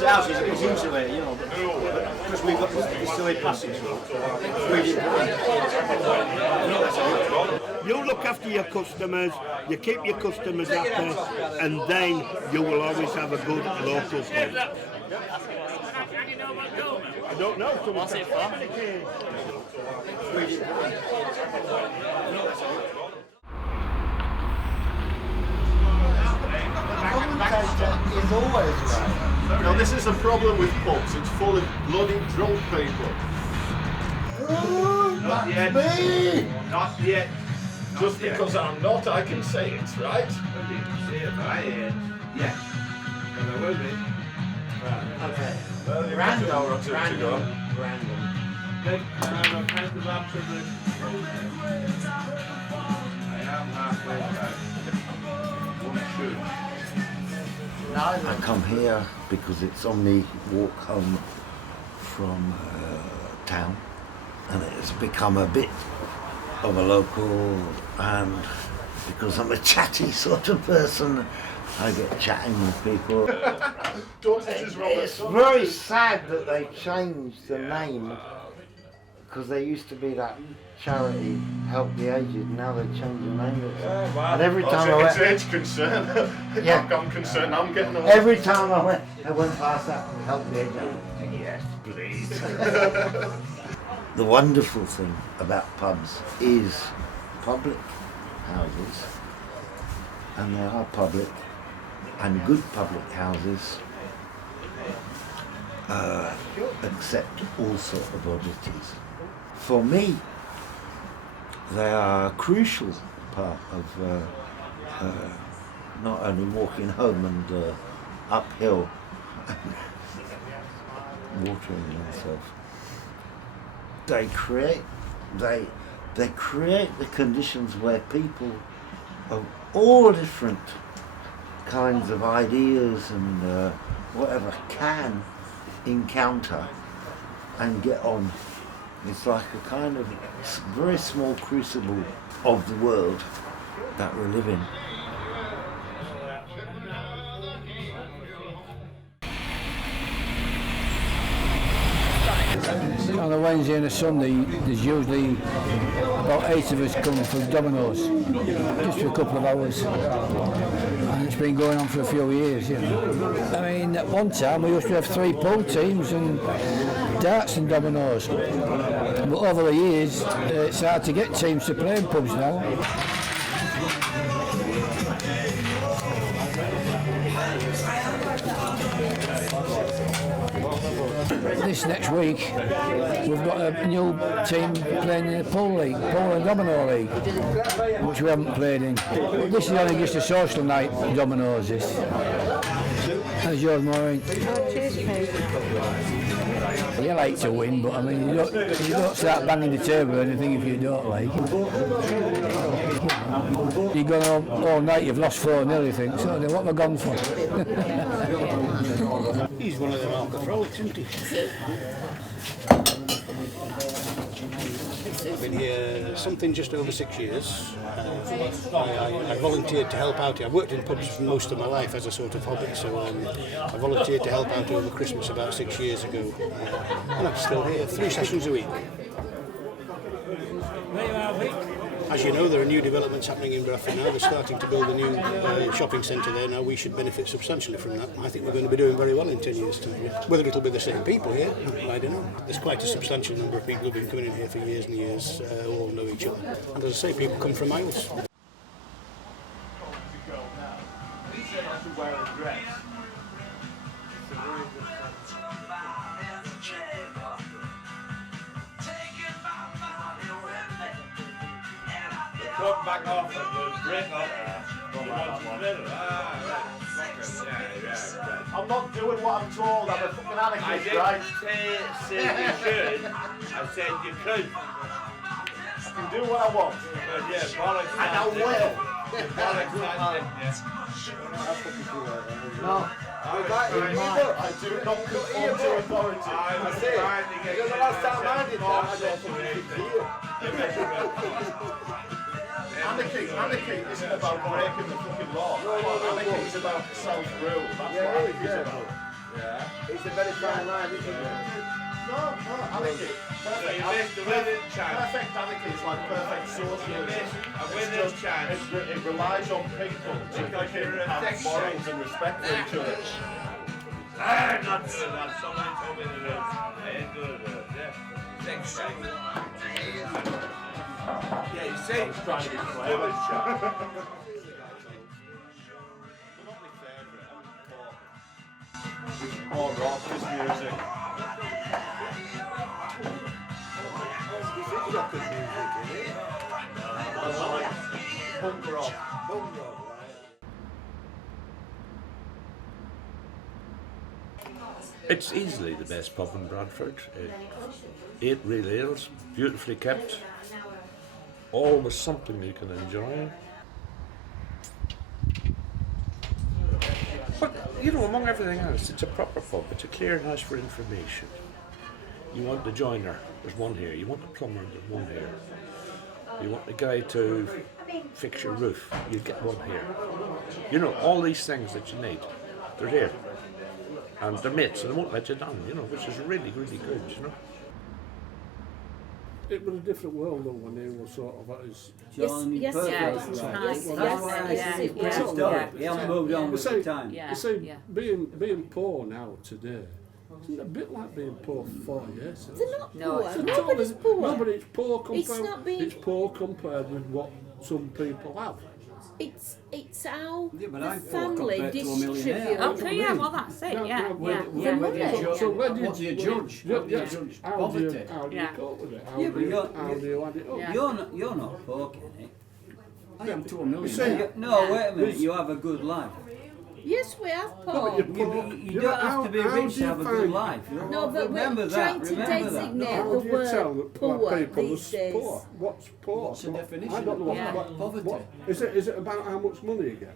that's the house, it's insulated, you know, because we've got this silly passage. You look after your customers, you keep your customers happy, and then you will always have a good local pub. I don't know. What's it for? Is always right. Now this is the problem with pubs, it's full of bloody drunk people. Not yet. Me. Not yet. Just because I'm not, I can say it, right? Yeah. Okay. Well, you've Random. got a or two to go. I come here because it's on the walk home from town, and it's become a bit of a local, and because I'm a chatty sort of person, I get chatting with people. It's very sad that they changed the name, because there used to be that charity Help the Aged. Now they changed the name. And every time I it's went, age concern. Yeah. I'm concerned. I'm getting old. every time I went past that Help the Aged. Yes, please. The wonderful thing about pubs is public houses, and there are public and good public houses accept all sorts of oddities. For me, they are a crucial part of not only walking home and uphill and watering myself. They create the conditions where people of all different kinds of ideas and whatever can encounter and get on. It's like a kind of very small crucible of the world that we live in. On a Wednesday and a Sunday, there's usually about 8 of us come for Domino's, just for a couple of hours. And it's been going on for a few years, you know. I mean, at one time we used to have 3 pool teams and darts and Domino's. But over the years, it's hard to get teams to play in pubs now. This next week, we've got a new team playing in the pool league, pool and domino league, which we haven't played in. This is only just a social night, dominoes this. How's yours, Maureen? Oh, cheers, mate. You like to win, but I mean, you don't start banging the table or anything if you don't like. You've gone all night, you've lost 4-0, you think, so what have I gone for? He's one of them alcoholics, isn't he? I've been here something just over 6 years. I volunteered to help out here. I've worked in pubs for most of my life as a sort of hobby, so I volunteered to help out over Christmas about 6 years ago. And I'm still here, 3 sessions a week. As you know, there are new developments happening in Bradford now. They're starting to build a new shopping centre there now. We should benefit substantially from that. I think we're going to be doing very well in 10 years' time. Whether it'll be the same people here, I don't know. There's quite a substantial number of people who've been coming in here for years and years, who all know each other. And as I say, people come from miles. Walk back off and break up. I'm not doing what I'm told. I'm a fucking anarchist, right? I said you should. I said you could. I can do what I want. Yeah, bollocks. And I will. No. I do not conform to authority. I say, the last time I did that, Anarchy isn't about breaking the fucking law. Anarchy is about self-rule. That's what anarchy is about. It's a very fine line, isn't it? No, I like it. Perfect. You missed the winning chance. Perfect, I think it's like perfect socialism. A It's winning just- chance. It relies on people to have morals and respect for each other. Ah, not good enough. Somebody told me that it ain't good enough. Yeah. Next time. Yeah, you say It's trying to be clever. More rock, this music. Punk rock. It's easily the best pub in Bradford. It really is. Beautifully kept. Always something you can enjoy. But, you know, among everything else, it's a proper pub. It's a clearinghouse for information. You want the joiner, there's one here. You want the plumber, there's one here. You want the guy to fix your roof, you get one here. You know, all these things that you need, they're here. And they're mates and they won't let you down, you know, which is really, really good, you know. It was a different world though when they were sort of at his... Yes, yes, he hasn't moved on with the time. You see, being poor now today, isn't it a bit like being poor for 4 years? They're not No, poor. Nobody's poor. No, but it's poor It's compared. not being- It's poor compared with what some people have. It's how Yeah, but the I'm poor family compared to a millionaire. distribute. Okay, yeah, well that's it, yeah. So where do you What do you judge? Yeah, What do you yeah. judge? How do Poverty. you Yeah. cope with it? How Yeah, do but you you're- add it up? Yeah. You're not poor, Kenny. I am to a see- millionaire. No, wait a minute. You have a good life. Yes, we have but poor. You don't have to be rich to have a good life. You know? No, but remember we're that. trying to Remember that. designate How the do you tell word that poor people these are days. poor? What's poor? What's the definition I don't know of what, poverty? Is it about how much money you get?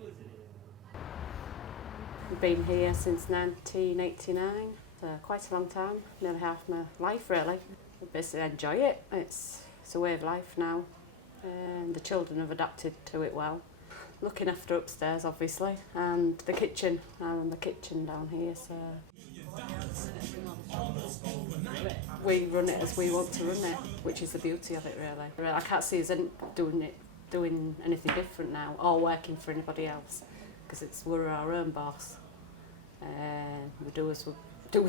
I've been here since 1989, quite a long time, nearly half my life really. I basically enjoy it, it's a way of life now, and the children have adapted to it well. Looking after upstairs obviously, and the kitchen, I run the kitchen down here, so we run it as we want to run it, which is the beauty of it really. I can't see us doing anything different now, or working for anybody else, because we're our own boss. We do as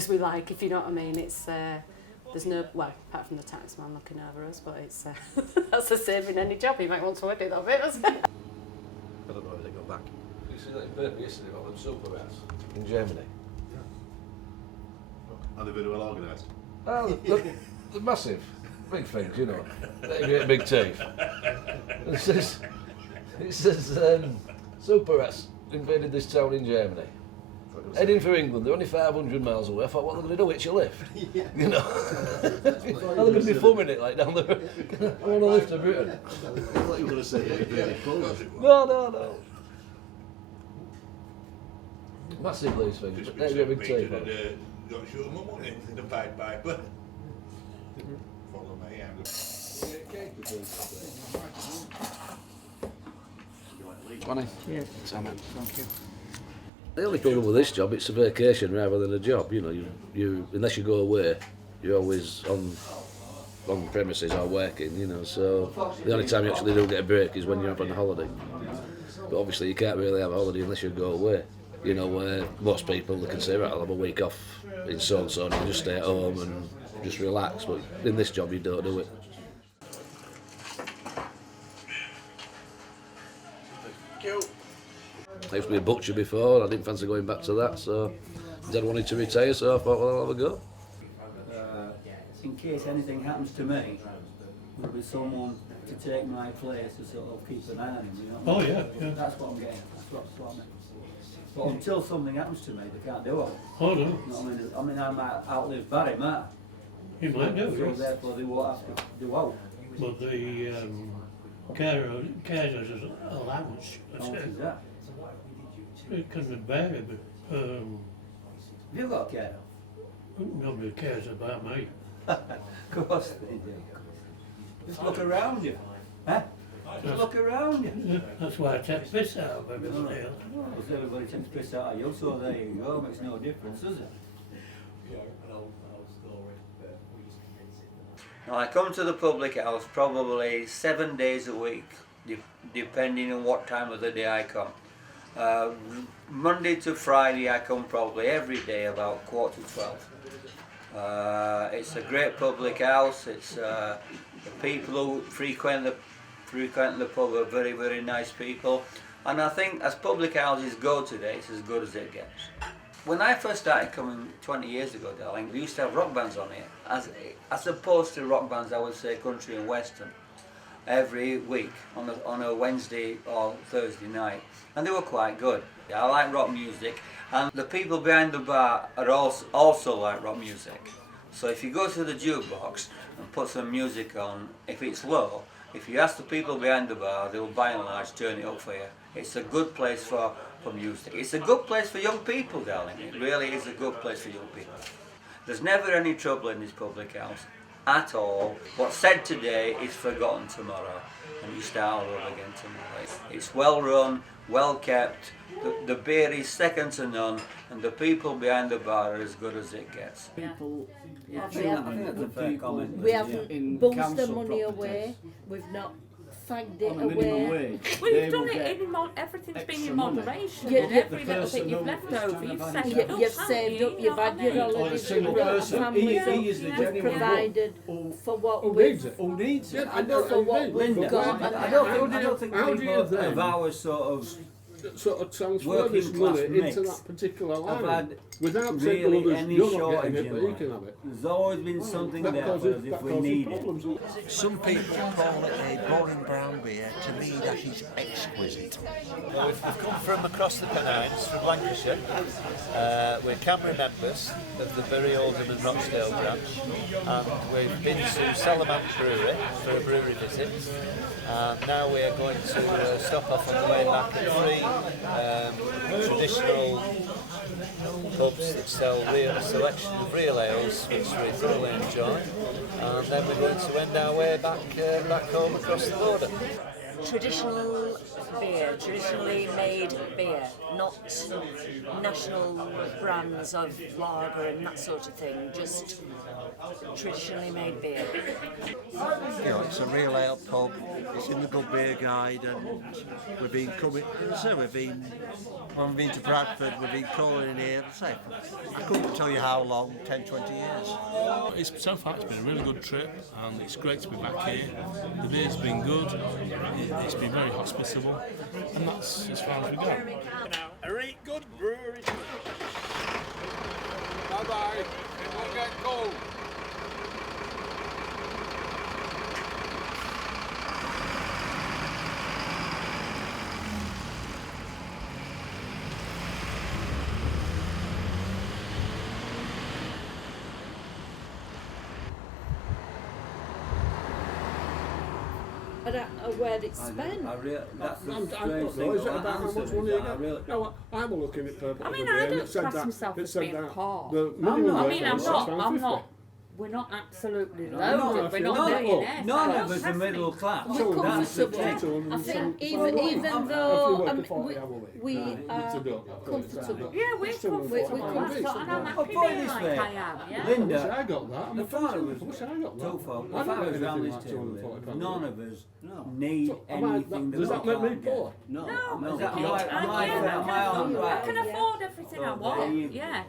we like, if you know what I mean. It's there's no, well, apart from the taxman looking over us, but it's that's the same in any job. You might want to edit that bit, doesn't it? I don't know if they got back. You see that in Burpee yesterday about them super rats in Germany. Are they very well organised? Oh, look, they're massive. Big things, you know. They get big teeth. It says super rats invaded this town in Germany. Heading for England, they're only 500 miles away. I thought, what are they going to do? Hitch a lift? You know? Are they going to be thumbing it like down the road? I want to lift to Britain. I thought you were going to say they were very full. No. Massive these things, but they're big teeth. Got to show them up on it in the Pied Piper. Follow me, I'm The only problem with this job, it's a vacation rather than a job. You know, you unless you go away, you're always on premises or working. You know, so the only time you actually do get a break is when you're on holiday. But obviously, you can't really have a holiday unless you go away. You know, where most people they can say, right, I'll have a week off in so and so, and you just stay at home and just relax. But in this job, you don't do it. I used to be a butcher before, and I didn't fancy going back to that, so Dad wanted to retire, so I thought, well, I'll have a go. In case anything happens to me, there'll be someone to take my place to sort of keep an eye on him, you know? Oh, yeah. That's what I'm getting. That's what I mean. But until something happens to me, they can't do it. Oh, no. You know what I mean, I might outlive Barry, might. You might do, So yes. therefore they won't have to do out. But the carer's allowance, How much is that? it can vary, but Have you got a carer? nobody cares about me. Of course they do. Just look around you. Huh? Just look around you. Yeah, that's why I take piss out of everybody else. Because everybody takes piss out of you, so there you go. Makes no difference, does it? Now, I come to the public house probably 7 days a week, depending on what time of the day I come. Monday to Friday I come probably every day about 11:45. It's a great public house. It's the people who frequent the pub are very, very nice people, and I think as public houses go today, it's as good as it gets. When I first started coming 20 years ago, darling, we used to have rock bands on here, as opposed to rock bands, I would say country and western, every week on a Wednesday or Thursday night, and they were quite good. I like rock music, and the people behind the bar are also like rock music. So if you go to the jukebox and put some music on, if it's low, if you ask the people behind the bar, they will by and large turn it up for you. It's a good place for music. It's a good place for young people, darling. It really is a good place for young people. There's never any trouble in this public house at all. What's said today is forgotten tomorrow, and you start all over again tomorrow. It's well run, well kept. The beer is second to none, and the people behind the bar are as good as it gets. We haven't buzzed the money away. We've not fagged it away. Well, you've done it in everything's been in moderation. And every little bit you've left over, you've saved up. You've saved up. You've had your holidays. You've got families. We've provided for what we've. Who needs it? I know for what we've got. I don't think people of our sort of transfer this money into that particular line without taking others. You're not getting it, but you can have it. There's always been something there for us if we need it. Some people call it a boring brown beer. To me, that is exquisite. Well, we've come from across the Pennines, from Lancashire. We're Camry members of the Bury Oldham and Rochdale branch, and we've been to Salamanca Brewery for a brewery visit. And now we are going to stop off on the way back at 3 traditional pubs that sell a selection of real ales, which we thoroughly enjoy. And then we're going to end our way back home across the border. Traditional beer, traditionally made beer, not national brands of lager and that sort of thing, just traditionally made beer. You know, it's a real ale pub, it's in the Good Beer Guide, and we've been coming, so when we've been to Bradford, we've been calling in here, say, I couldn't tell you how long, 10, 20 years. So far it's been a really good trip, and it's great to be back here. The beer's been good, it's been very hospitable, and that's as far as we go. A really good brewery. Bye bye. It won't get cold. Where it's spent. That's the strange thing. Is it about how much money you get? No, I was looking at Purple. I mean, I don't class myself as being poor. I'm not. We're not absolutely loaded. We're not millionaires. None of us are middle class. We're comfortable. I think even though we are comfortable. Yeah, we're comfortable. And I'm happy being like I am. Yeah. Linda, I got that. the thought of us, the thought of us around this table, none of us need anything that does that make me poor? No. I can afford everything I want. Yeah.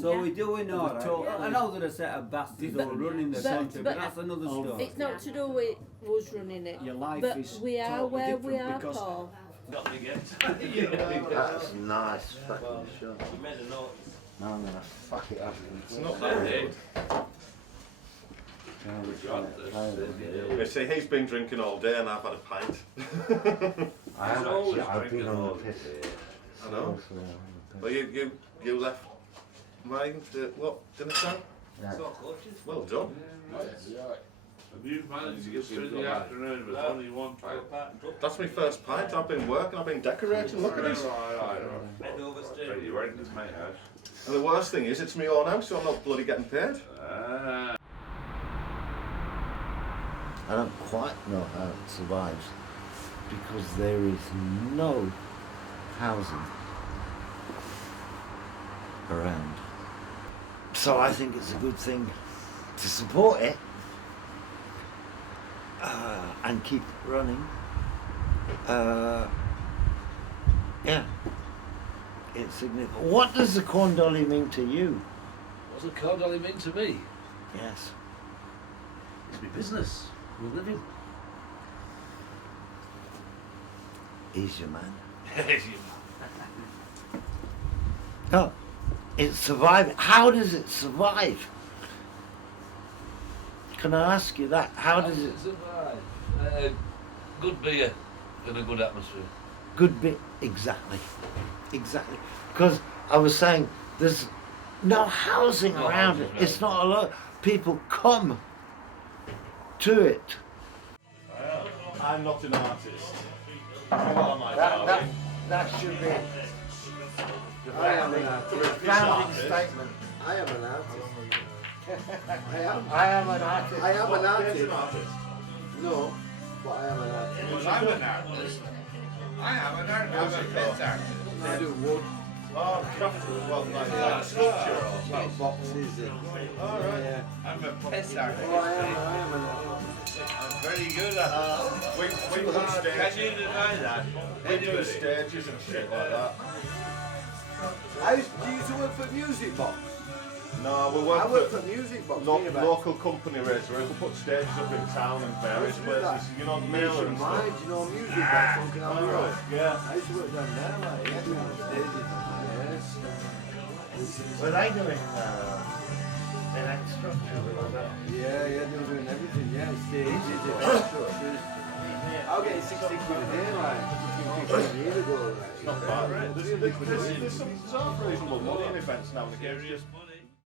So we're doing all right. I know that a set of bastards who are running the country, but that's another story. It's not to do with us running it, but we are where we are, Paul. That's nice fucking shot. No, I'm gonna fuck it up. It's not that big. They say he's been drinking all day and I've had a pint. I've been on the piss. I know. Well, you left mine to what, dinner time? Yeah. Well done. Have you managed to get through the afternoon with only one pint? That's my first pint. I've been working, I've been decorating. Look at this. You weren't at my house. And the worst thing is, it's my own house, so I'm not bloody getting paid. I don't quite know how it survives because there is no housing around. So I think it's a good thing to support it and keep it running. Yeah, it's significant. What does the corn dolly mean to you? What does the corn dolly mean to me? Yes. It's my business. We're living. He's your man. He's your No, it's surviving. How does it survive? Can I ask you that? How does it survive? Good beer in a good atmosphere. Good bit, exactly. Exactly. Because I was saying there's no housing around it. It's not a lot. People come to it. I'm not an artist. What am I, darling? That should be I am an artist. founding statement. I am an artist. I am an artist. I am an artist. An artist. No, but I am an artist. Well, I'm an artist. I am an artist. I'm a pet artist. I do wood. Oh, craft, well, like sculpture or Like boxes and... all right. Yeah. I'm a pet artist. Oh, I am an artist. I'm very good at it. We put stages. Can you deny that? We do stages and shit like that. Do you used to work for Music Box? No, we I work work for Music Box. local company rates. We put stages up in town and various places. You know, the mailer and stuff. You know Music Box on Canal Road? Alright, yeah. I used to work down there, like, yeah, we had stages. Were they doing event structure? Yeah, they were doing everything, yeah. Stages, event structures. I'll get 60 quid a day, like, 15 years ago. Like, Not bad, right? There's some reasonable money in events now.